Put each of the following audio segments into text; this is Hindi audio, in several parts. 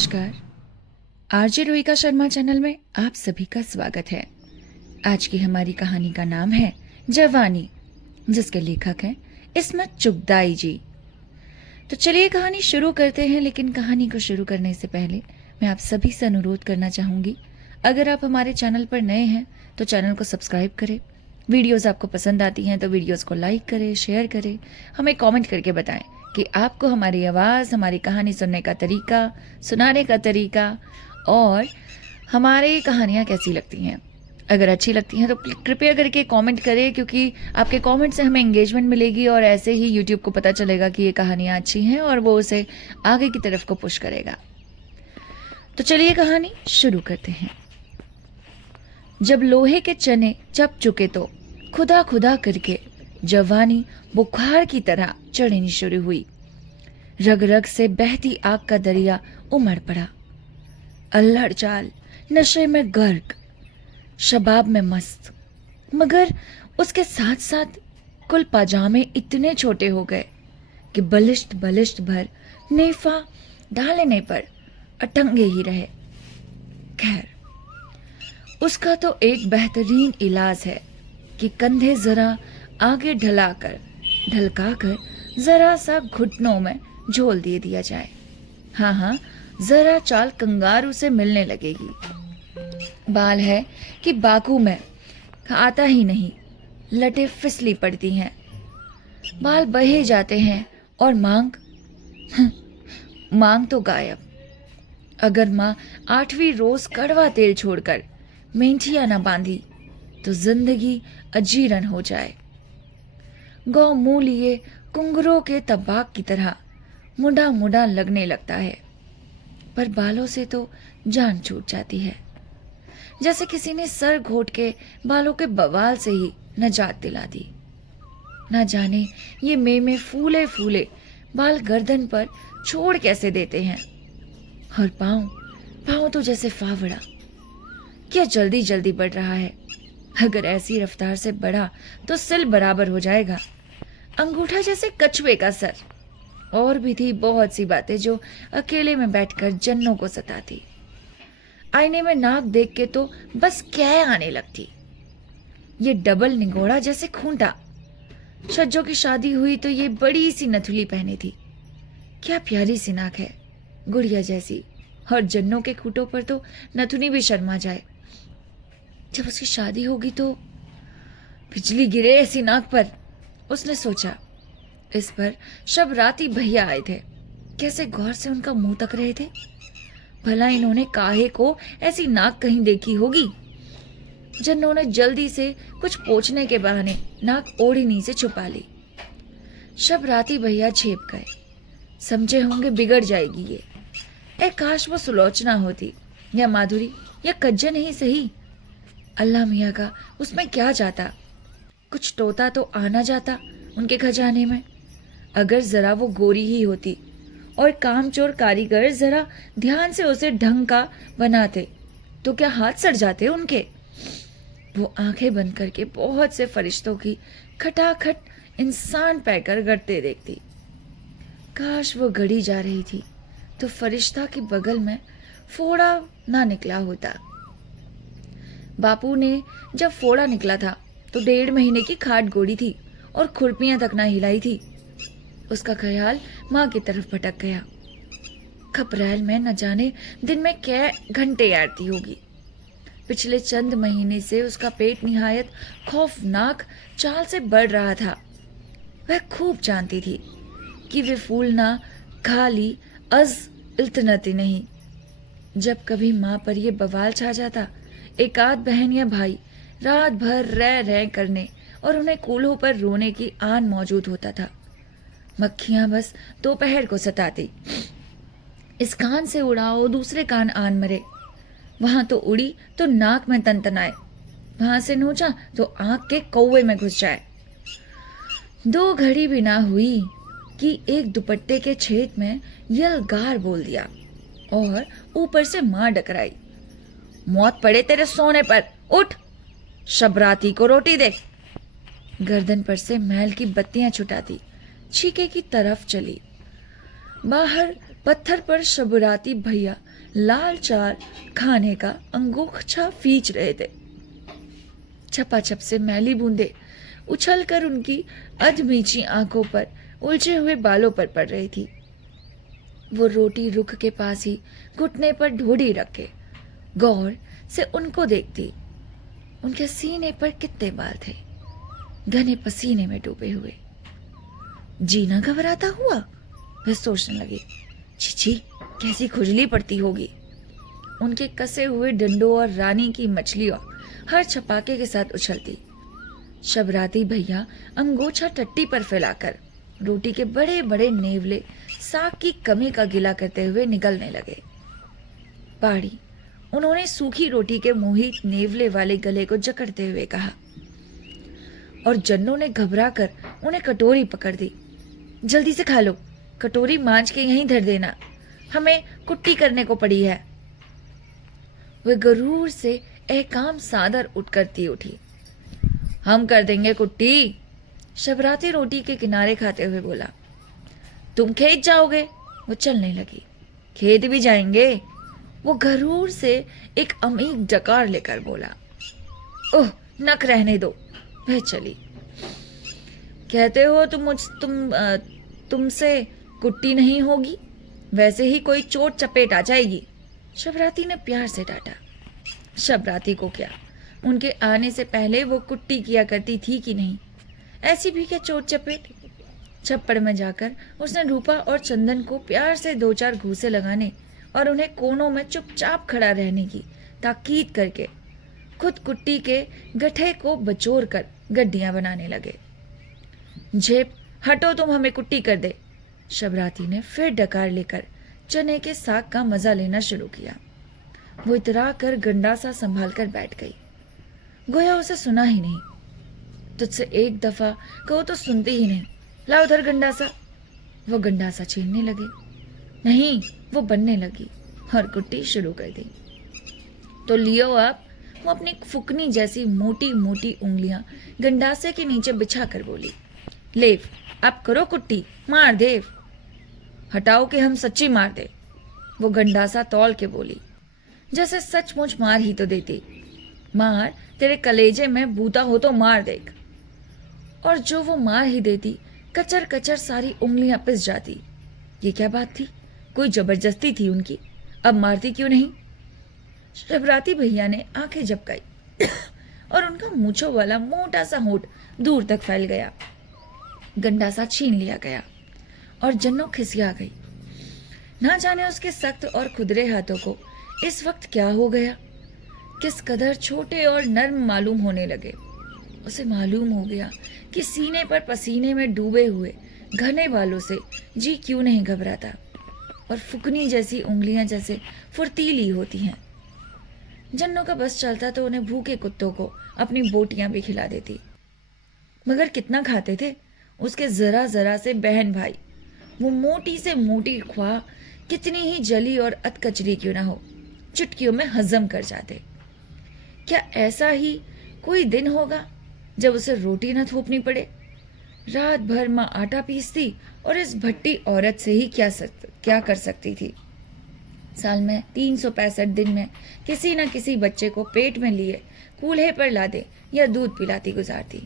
नमस्कार। आरजे रोहिका शर्मा चैनल में आप सभी का स्वागत है। आज की हमारी कहानी का नाम है जवानी, जिसके लेखक हैं इस्मत चुगताई जी। तो चलिए कहानी शुरू करते हैं, लेकिन कहानी को शुरू करने से पहले मैं आप सभी से अनुरोध करना चाहूँगी, अगर आप हमारे चैनल पर नए हैं तो चैनल को सब्सक्राइब करें। वीडियोज़ आपको पसंद आती हैं तो वीडियोज़ को लाइक करें, शेयर करें, हमें कमेंट करके बताएं कि आपको हमारी आवाज़, हमारी कहानी सुनने का तरीका, सुनाने का तरीका और हमारी कहानियाँ कैसी लगती हैं। अगर अच्छी लगती हैं तो कृपया करके कमेंट करें, क्योंकि आपके कमेंट से हमें एंगेजमेंट मिलेगी और ऐसे ही यूट्यूब को पता चलेगा कि ये कहानियाँ अच्छी हैं और वो उसे आगे की तरफ को पुश करेगा। तो चलिए कहानी शुरू करते हैं। जब लोहे के चने चप चुके तो खुदा खुदा करके जवानी बुखार की तरह चढ़नी शुरू हुई। रग रग से बहती आग का दरिया उमड़ पड़ा। अल्हड़ चाल, नशे में गर्क, शबाब में मस्त, मगर उसके साथ साथ कुल पाजामे इतने छोटे हो गए कि बलिष्ठ बलिष्ठ भर नेफा डालने पर अटंगे ही रहे। खैर, उसका तो एक बेहतरीन इलाज है कि कंधे जरा आगे ढलकाकर जरा सा घुटनों में झोल दे दिया जाए। हाँ, जरा चाल कंगारू से मिलने लगेगी। बाल है कि बाकू में आता ही नहीं, लटे फिसली पड़ती हैं, बाल बहे जाते हैं और मांग तो गायब। अगर माँ 8वीं रोज कड़वा तेल छोड़कर मेंठिया न बांधी तो जिंदगी अजीरन हो जाए। गौ मुंह लिए कुंगरों के तबाक की तरह मुड़ा मुड़ा लगने लगता है, पर बालों से तो जान छूट जाती है, जैसे किसी ने सर घोट के बालों के बवाल से ही नजात दिला दी। न जाने ये में फूले फूले बाल गर्दन पर छोड़ कैसे देते हैं, और पाँव तो जैसे फावड़ा। क्या जल्दी जल्दी बढ़ रहा है। अगर ऐसी रफ्तार से बढ़ा तो सिल बराबर हो जाएगा। अंगूठा जैसे कछुए का सर। और भी थी बहुत सी बातें जो अकेले में बैठकर जन्नों को सताती। आईने में नाक देख के तो बस कै आने लगती। ये डबल निगोड़ा जैसे खूंटा। छज्जों की शादी हुई तो ये बड़ी सी नथुली पहनी थी। क्या प्यारी सी नाक है, गुड़िया जैसी। और जन्नों के खूंटों पर तो नथुनी भी शर्मा जाए। जब उसकी शादी होगी तो बिजली गिरे ऐसी नाक पर, उसने सोचा। इस पर शबराती भैया आए थे। कैसे गौर से उनका मुंह तक रहे थे। भला इन्होंने काहे को ऐसी नाक कहीं देखी होगी। जन्नों ने जल्दी से कुछ पोंछने के बहाने नाक ओढ़नी से छुपा ली। शबराती भैया झेप गए। समझे होंगे बिगड़ जाएगी ये। काश वो सुलोचना होती, या माधुरी, या कज्जन ही सही। अल्लाह मियाँ का उसमें क्या जाता। कुछ टोता तो आना जाता उनके खजाने में। अगर जरा वो गोरी ही होती और कामचोर कारीगर जरा ध्यान से उसे ढंग का बनाते तो क्या हाथ सड़ जाते उनके। वो आंखें बंद करके बहुत से फरिश्तों की खटाखट इंसान पैकर गढ़ते देखती। काश वो गड़ी जा रही थी तो फरिश्ता के बगल में फोड़ा ना निकला होता। बापू ने जब फोड़ा निकला था तो 1.5 महीने की खाट गोड़ी थी और खुरपियां तक ना हिलाई थी। उसका ख्याल माँ की तरफ भटक गया। खपरेल में न जाने दिन में कै घंटे आरती होगी। पिछले चंद महीने से उसका पेट निहायत खौफनाक चाल से बढ़ रहा था। वह खूब जानती थी कि वे फूल ना खाली अज इल्तनती नहीं। जब कभी माँ पर यह बवाल छा जाता, एक आध बहन या भाई रात भर रह करने और उन्हें कूल्हों पर रोने की आन मौजूद होता था। मक्खियां बस दोपहर को सताती। इस कान से उड़ाओ, दूसरे कान आन मरे। वहां तो उड़ी तो नाक में तनतनाए, वहां से नोचा तो आंख के कौवे में घुस जाए। 2 घड़ी भी ना हुई कि एक दुपट्टे के छेद में यलगार बोल दिया और ऊपर से मां डकराई। मौत पड़े तेरे सोने पर, उठ, शबराती को रोटी दे। गर्दन पर से महल की बत्तियां छुटाती छीके की तरफ चली। बाहर पत्थर पर शबराती भैया लाल चार खाने का अंगोछा फींच रहे थे। छपाछप से मैली बूंदे उछलकर उनकी अधमीची आंखों पर उलझे हुए बालों पर पड़ रही थी। वो रोटी रुख के पास ही घुटने पर ढोड़ी रखे गौर से उनको देखती। उनके सीने पर कितने बाल थे, घने पसीने में डूबे हुए। जीना घबराता हुआ वह सोचने लगी, छी कैसी खुजली पड़ती होगी। उनके कसे हुए डंडों और रानी की मछलियां हर छपाके के साथ उछलती। शबराती भैया अंगोछा टट्टी पर फैलाकर रोटी के बड़े बड़े नेवले साग की कमी का गिला करते हुए निगलने लगे। पाड़ी उन्होंने सूखी रोटी के मोहित नेवले वाले गले को जकड़ते हुए कहा, और जन्नों ने घबरा कर उन्हें कटोरी पकड़ दी। जल्दी से खा लो, कटोरी मांझ के यहीं धर देना, हमें कुट्टी करने को पड़ी है। वह गरूर से एहकाम सादर उठ करती उठी। हम कर देंगे कुट्टी, शबराती रोटी के किनारे खाते हुए बोला। तुम खेत जाओगे? वो चलने लगी। खेत भी जाएंगे, वो गरूर से एक अमीक डकार लेकर बोला। ओह नक रहने दो, वह चली। कहते हो तुमसे कुट्टी नहीं होगी, वैसे ही कोई चोट चपेट आ जाएगी, शबराती ने प्यार से डांटा। शबराती को क्या, उनके आने से पहले वो कुट्टी किया करती थी कि नहीं, ऐसी भी क्या चोट चपेट। छप्पड़ में जाकर उसने रूपा और चंदन को प्यार से 2-4 घूंसे लगाने और उन्हें कोनों में चुपचाप खड़ा रहने की ताकीद करके खुद कुट्टी के गठे को बचोर कर गड्डियां बनाने लगे। झेप हटो, तुम हमें कुट्टी कर दे। शबराती ने फिर डकार लेकर चने के साग का मजा लेना शुरू किया। वो इतरा कर गंडासा संभाल कर बैठ गई, गोया उसे सुना ही नहीं। तुझसे एक दफा कहो तो सुनती ही नहीं, ला उधर गंडासा। वो गंडासा छीनने लगे, नहीं वो बनने लगी और कुट्टी शुरू कर दी। तो लियो आप, वो अपनी फुकनी जैसी मोटी मोटी उंगलियां गंडासे के नीचे बिछा कर बोली। लेव अब करो कुट्टी, मार देव। हटाओ कि हम सच्ची मार दे, वो गंडासा तौल के बोली, जैसे सचमुच मार ही तो देती। मार, तेरे कलेजे में बूता हो तो मार देख। और जो वो मार ही देती, कचर कचर सारी उंगलियां पिस जाती। ये क्या बात थी, कोई जबरदस्ती थी उनकी, अब मारती क्यों नहीं। शबराती भैया ने आंखें झपकाई और उनका मूंछों वाला मोटा सा होंठ दूर तक फैल गया। गंडासा छीन लिया गया और जन्नो खिसिया गई। ना जाने उसके सख्त और खुदरे हाथों को इस वक्त क्या हो गया, किस कदर छोटे और नर्म मालूम होने लगे। उसे मालूम हो गया कि सीने पर पसीने में डूबे हुए घने बालों से जी क्यों नहीं घबराता, और फुकनी जैसी उंगलियां जैसे फुर्तीली होती हैं। जन्नों का बस चलता तो उन्हें भूखे कुत्तों को अपनी बोटियां भी खिला देती, मगर कितना खाते थे उसके जरा जरा से बहन भाई। वो मोटी से मोटी ख्वाह कितनी ही जली और अधकचरी क्यों ना हो, चुटकियों में हजम कर जाते। क्या ऐसा ही कोई दिन होगा जब उसे रोटी न थोपनी पड़े। रात भर माँ आटा पीसती और इस भट्टी औरत से ही क्या कर सकती थी। साल में 365 दिन में किसी न किसी बच्चे को पेट में लिए कूल्हे पर ला दे या दूध पिलाती गुजारती।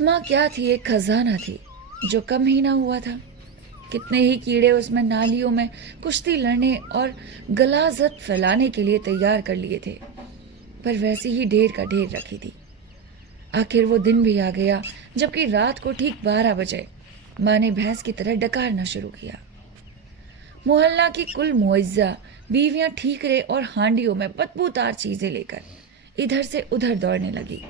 माँ क्या थी, एक खजाना थी जो कम ही ना हुआ था। कितने ही कीड़े उसमें नालियों में कुश्ती लड़ने और गलाजत फैलाने के लिए तैयार कर लिए थे, पर वैसी ही ढेर का ढेर रखी थी। आखिर वो दिन भी आ गया जबकि रात को ठीक 12 बजे माँ ने भैंस की तरह डकारना शुरू किया। मोहल्ला की कुल मुआज्जा बीवियां ठीकरे और हांडियों में बदबूदार चीजें लेकर इधर से उधर दौड़ने लगी।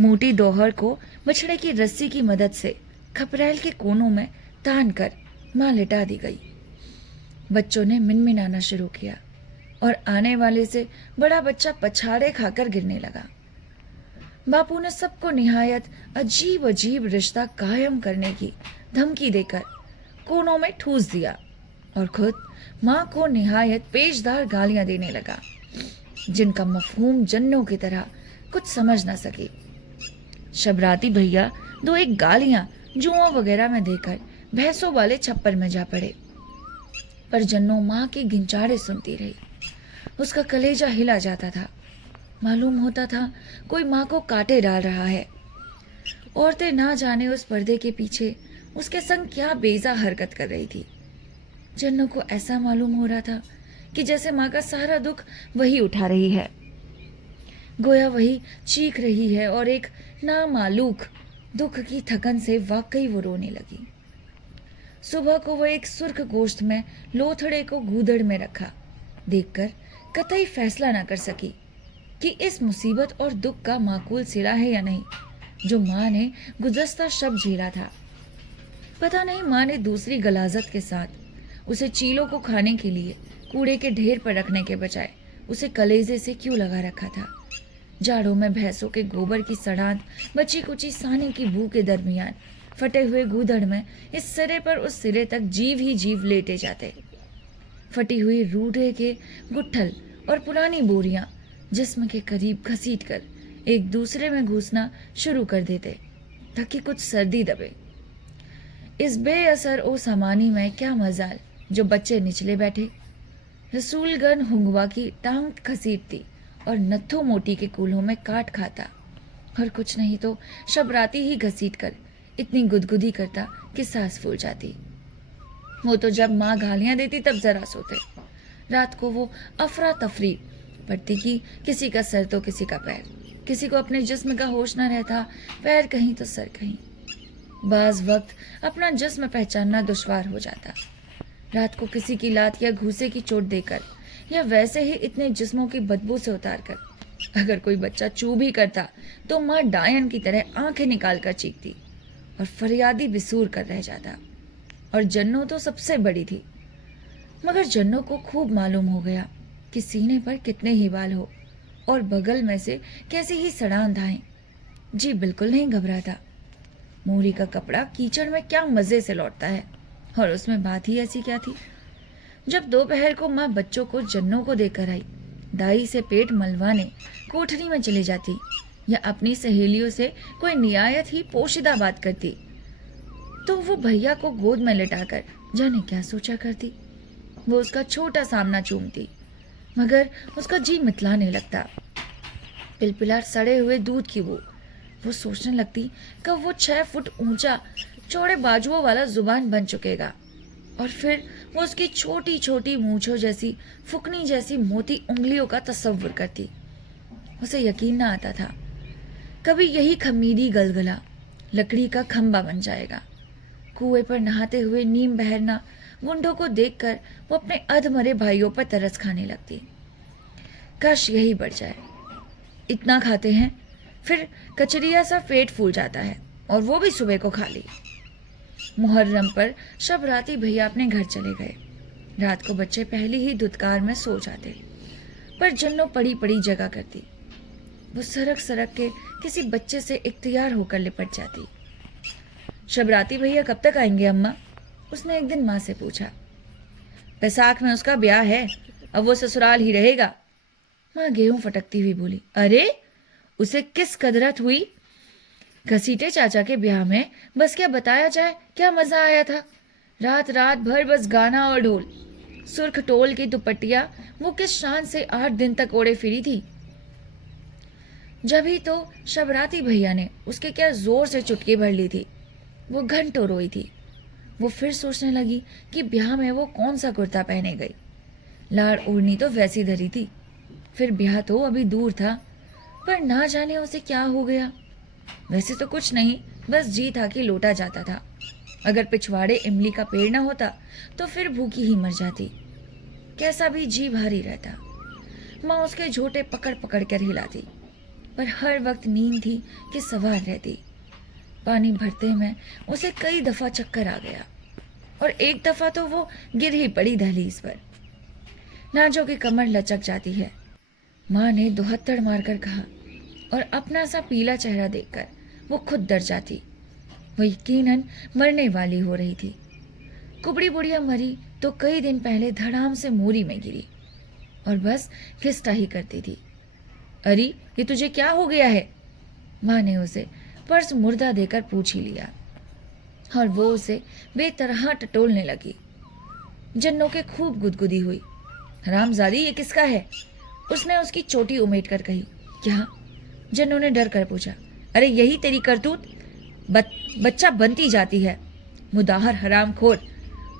मोटी दोहर को बछड़े की रस्सी की मदद से खपरेल के कोनों में तान कर माँ लिटा दी गई। बच्चों ने मिनमिनाना शुरू किया और आने वाले से बड़ा बच्चा पछाड़े खाकर गिरने लगा। बापू ने सबको निहायत अजीब अजीब रिश्ता कायम करने की धमकी देकर कोनों में ठूस दिया और खुद माँ को निहायत पेशदार गालियां देने लगा, जिनका मफहूम जन्नों की तरह कुछ समझ ना सकी। शबराती भैया 2-1 गालियां जुओं वगैरह में देकर भैंसों वाले छप्पर में जा पड़े। पर जन्नो माँ की गिंचाड़े सुनती रही। उसका कलेजा हिला जाता था। मालूम होता था कोई माँ को काटे डाल रहा है। औरतें ना जाने उस पर्दे के पीछे उसके संग क्या बेजा हरकत कर रही थी। जन्नो को ऐसा मालूम हो रहा था कि जैसे माँ का सारा दुख वही उठा रही है, गोया वही चीख रही है, और एक नामालूक दुख की थकन से वाकई वो रोने लगी। सुबह को वो एक सुर्ख गोश्त में लोथड़े को गूदड़ में रखा देखकर कतई फैसला ना कर सकी कि इस मुसीबत और दुख का माकूल सिला है या नहीं, जो माँ ने गुज़श्ता शब झेला था। पता नहीं माँ ने दूसरी गलाजत के साथ उसे चीलों को खाने के लिए कूड़े के ढेर पर रखने के बजाय उसे कलेजे से क्यों लगा रखा था। जाड़ों में भैंसों के गोबर की सड़ांत, बची कुची सानी की बू के दरमियान फटे हुए गूदड़ में इस सिरे पर उस सिरे तक जीव ही जीव लेटे जाते। फटी हुई रूढ़े के गुट्ठल और पुरानी बोरियां जिस्म के करीब घसीट कर एक दूसरे में घुसना शुरू कर देते ताकि कुछ सर्दी दबे। इस बेअसर ओ सामानी में क्या मजाल जो बच्चे निचले बैठे। रसूलगन हुंगवा की टांग घसीटती और नत्थो मोटी के कूल्हों में काट खाता, और कुछ नहीं तो शबराती ही घसीट कर इतनी गुदगुदी करता कि सांस फूल जाती। वो तो जब माँ गालियां देती तब जरा सोते। रात को वो अफरा तफरी पड़ती कि किसी का सर तो किसी का पैर, किसी को अपने जिस्म का होश न रहता, पैर कहीं तो सर कहीं। बाज वक्त अपना जिस्म पहचानना दुश्वार हो जाता। रात को किसी की लात या घूसे की चोट देकर या वैसे ही इतने जिस्मों की बदबू से उतार कर अगर कोई बच्चा चू भी करता तो माँ डायन की तरह आंखें निकाल कर चीखती और फरियादी बिसूर कर रह जाता। और जन्नो तो सबसे बड़ी थी, मगर जन्नो को खूब मालूम हो गया कि सीने पर कितने ही बाल हो और बगल में से कैसी ही सड़ान धाएं। जी बिल्कुल नहीं घबराता। मोरी का कपड़ा कीचड़ में क्या मजे से लौटता है, और उसमें बात ही ऐसी क्या थी। जब दोपहर को माँ बच्चों को जन्नों को देकर आई, दाई से पेट मलवाने कोठरी में चली जाती या अपनी सहेलियों से कोई नियायत ही पोशीदा बात करती, तो वो भैया को गोद में लिटाकर जाने क्या सोचा करती। वो उसका छोटा सामना चूमती, मगर उसका जी मितलाने लगता। पिलपिलार सड़े हुए दूध की वो सोचने लगती कब वो 6 फुट ऊंचा चौड़े बाजुओं वाला जुबान बन चुकेगा, और फिर वो उसकी छोटी छोटी मूंछों जैसी फुकनी जैसी मोटी उंगलियों का तस्वुर करती। उसे यकीन ना आता था कभी यही खमीरी गलगला लकड़ी का खंबा बन जाएगा। कुएं पर नहाते हुए नीम बहरना गुंडों को देखकर वो अपने अधमरे भाइयों पर तरस खाने लगती। काश यही बढ़ जाए। इतना खाते हैं, फिर कचरिया सा पेट फूल जाता है, और वो भी सुबह को खा ली। मुहर्रम पर शबराती भैया अपने घर चले गए। रात को बच्चे पहली ही धुतकार में सो जाते, पर जन्नो पड़ी पड़ी जगह करती। वो सरक सरक के किसी बच्चे से इख्तियार होकर लिपट जाती। शबराती भैया कब तक आएंगे अम्मा? उसने एक दिन माँ से पूछा। बैसाख में उसका ब्याह है, अब वो ससुराल ही रहेगा। माँ गेहूं फटकती हुई बोली। अरे उसे किस कदरत हुई? घसीटे चाचा के ब्याह में बस क्या बताया जाए, क्या मजा आया था। रात रात भर बस गाना और ढोल। सुर्ख टोल की दुपट्टिया वो किस शान से 8 दिन तक ओढ़े फिरी थी। जब ही तो शबराती भैया ने उसके क्या जोर से चुटकी भर ली थी। वो घंटों रोई थी। वो फिर सोचने लगी कि ब्याह में वो कौन सा कुर्ता पहने गई। लाड़ ओढ़नी तो वैसी धरी थी, फिर ब्याह तो अभी दूर था, पर ना जाने उसे क्या हो गया। वैसे तो कुछ नहीं, बस जी था कि लौटा जाता था। अगर पिछवाड़े इमली का पेड़ न होता तो फिर भूखी ही मर जाती। कैसा भी जी भारी रहता। माँ उसके झोटे पकड़ पकड़ कर हिलाती, पर हर वक्त नींद थी कि सवार रहती। पानी भरते में उसे कई दफा चक्कर आ गया, और एक दफा तो वो गिर ही पड़ी दहलीज पर। नाजों की कमर लचक जाती है, माँ ने दुहत्तड़ मारकर कहा, और अपना सा पीला चेहरा देखकर वो खुद डर जाती। वो यकीनन मरने वाली हो रही थी। कुबड़ी बुढ़िया मरी तो कई दिन पहले धड़ाम से मोरी में गिरी और बस खिस्टा ही करती थी। अरे ये तुझे क्या हो गया है? माँ ने उसे पर्स मुर्दा देकर पूछ ही लिया, और वो उसे बेतरह टटोलने लगी। जन्नों के खूब गुदगुदी हुई। हरामजादी, ये किसका है? उसने उसकी चोटी उमेट कर कही। क्या? जन्नों ने डर कर पूछा। अरे यही तेरी करतूत, बच्चा बनती जाती है, मुदाहर हरामखोर।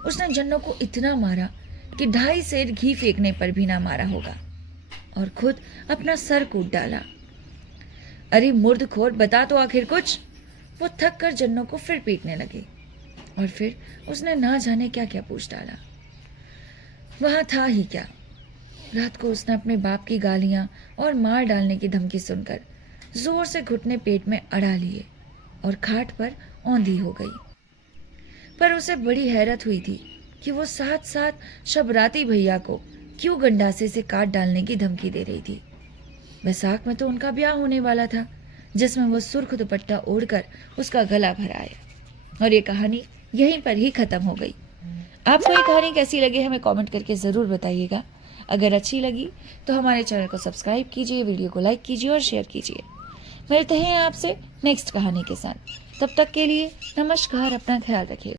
उसने जन्नों को इतना मारा कि 2.5 सेर घी फेंकने पर भी ना मारा होगा, और खुद अपना सर कूट डाला। अरे मुर्दखोर, बता तो आखिर कुछ। वो थक कर जन्नों को फिर पीटने लगे, और फिर उसने ना जाने क्या क्या पूछ डाला। वहां था ही क्या, रात को उसने अपने बाप की गालियां और मार डालने की धमकी सुनकर जोर से घुटने पेट में अड़ा लिए और खाट पर औंधी हो गई। पर उसे बड़ी हैरत हुई थी कि वो साथ साथ शबराती भैया को क्यों गंडासे से काट डालने की धमकी दे रही थी। बैसाख में तो उनका ब्याह होने वाला था, जिसमें वो सुर्ख दुपट्टा ओढ़कर उसका गला भराया। और ये कहानी यहीं पर ही खत्म हो गई। आपको ये कहानी कैसी लगी हमें कमेंट करके ज़रूर बताइएगा। अगर अच्छी लगी तो हमारे चैनल को सब्सक्राइब कीजिए, वीडियो को लाइक कीजिए और शेयर कीजिए। मिलते हैं आपसे नेक्स्ट कहानी के साथ। तब तक के लिए नमस्कार, अपना ख्याल रखिए।